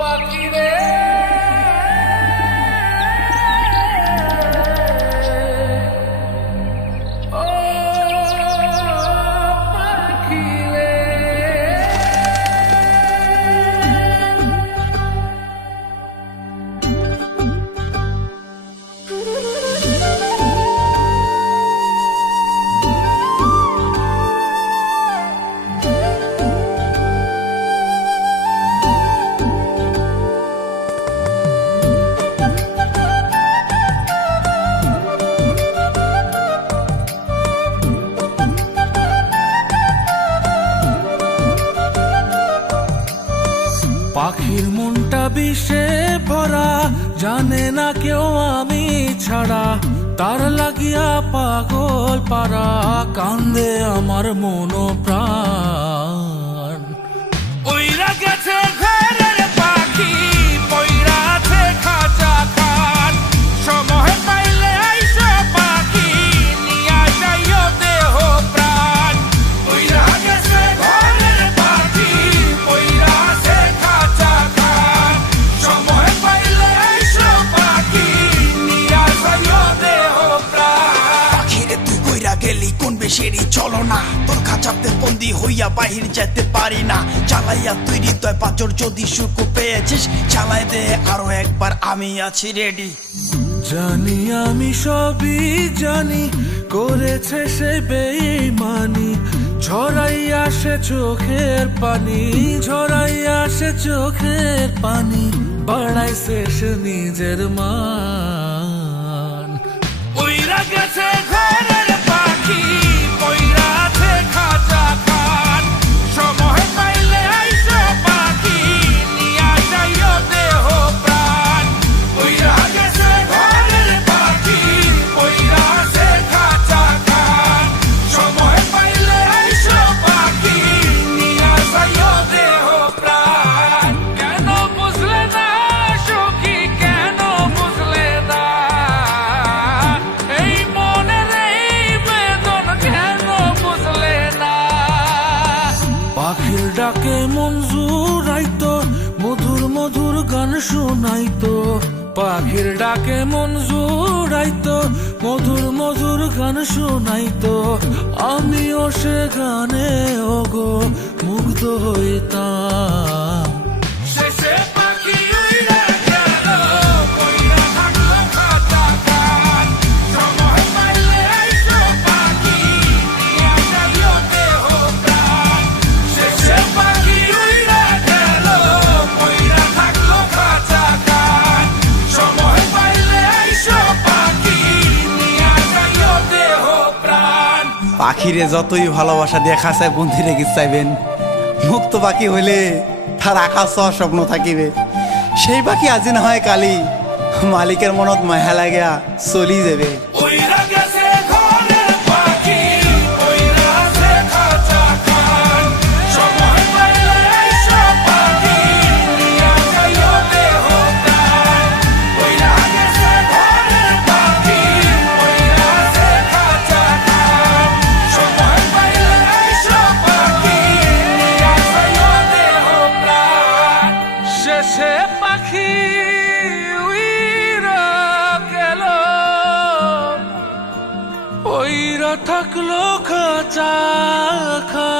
পাখি রে পাখির মনটা বিষে ভরা, জানে না কেউ আমি ছাড়া, তার লাগিয়া পাগল পারা, কান্দে আমার মন প্রাণ। ওইরা গেছে ঘরের পাখি, পইরা আছে খাঁচা খান, সময় পাইলে আইসো পাখি, নিয়া যাইও দেহ প্রাণ। ওইরা গেছে ঘরের পাখি, পইরা আছে খাঁচা খান, সময় পাইলে আইসো পাখি, নিয়া যাইও দেহ প্রাণ। পাখিরে তুই কইরা গেলি কোন বেশেরই চলো না, তোর খাঁচাতে বন্দি হইয়া বাহির যেতে পারি না। চালাইয়া তুই হৃদয় পাচর, যদি সুখ পেয়েছিস চালাই দে আরো একবার, আমি আছি রেডি। জানি আমি সবই জানি, করেছে সে বেঈমানি, ঝরাইয়া সে চোখের পানি, ঝরাইয়া সে চোখের পানি, বাড়াইছে সে নিজের মান। ওইরা গেছে ঘরের পাখি, পইরা আছে খাঁচা খান, সময় পাইলে আইসো পাখি, নিয়া যাইও দেহ প্রাণ। ওইরা গেছে ঘরের পাখি, পইরা আছে খাঁচা খান, সময় পাইলে আইসো পাখি, নিয়া যাইও দেহ প্রাণ। কেন বুঝলে না সখী, কেন বুঝলে না এই মনের এই বেদন, কেন বুঝলে না? পাখির ডাকে মন জুড়াইতো, মধুর মধুর গান শোনাইতো, পাখির ডাকে মন জুড়াইতো, মধুর মধুর গান শোনাইতো, আমিও সে গানে ওগো মুগ্ধ হইতাম। শেষে পাখি উইড়া গেল, কইরা থাকলো খাঁচা খান, সময় পাইলে আইসো পাখি, নিয়া যাইও দেহ প্রাণ। শেষে পাখি উইড়া গেল, কইরা থাকলো খাঁচা খান, সময় পাইলে আইসো পাখি, নিয়া যাইও দেহ প্রাণ। পাখিরে যতই ভালোবাসা দিয়ে খাঁচায় বন্দি রেখে চাইবেন, মুক্ত পাখি হইলে তার আকাশ স্বপ্ন থাকিবে। সেই পাখি আজি না হয় কালি, মালিকের মনত মায়া লাগিয়া চলি যাবে। ওইরা গেছে ঘরের পাখি, পইরা আছে খাঁচা খান, সময় পাইলে আইসো পাখি, নিয়া যাইও দেহ প্রাণ। ওইরা গেছে ঘরের পাখি, পইরা আছে খাঁচা খান, সময় পাইলে আইসো পাখি, নিয়া যাইও দেহ প্রাণ। শেষে পাখি উইরা গেল, ওইরা থাকলো খাঁচা খান।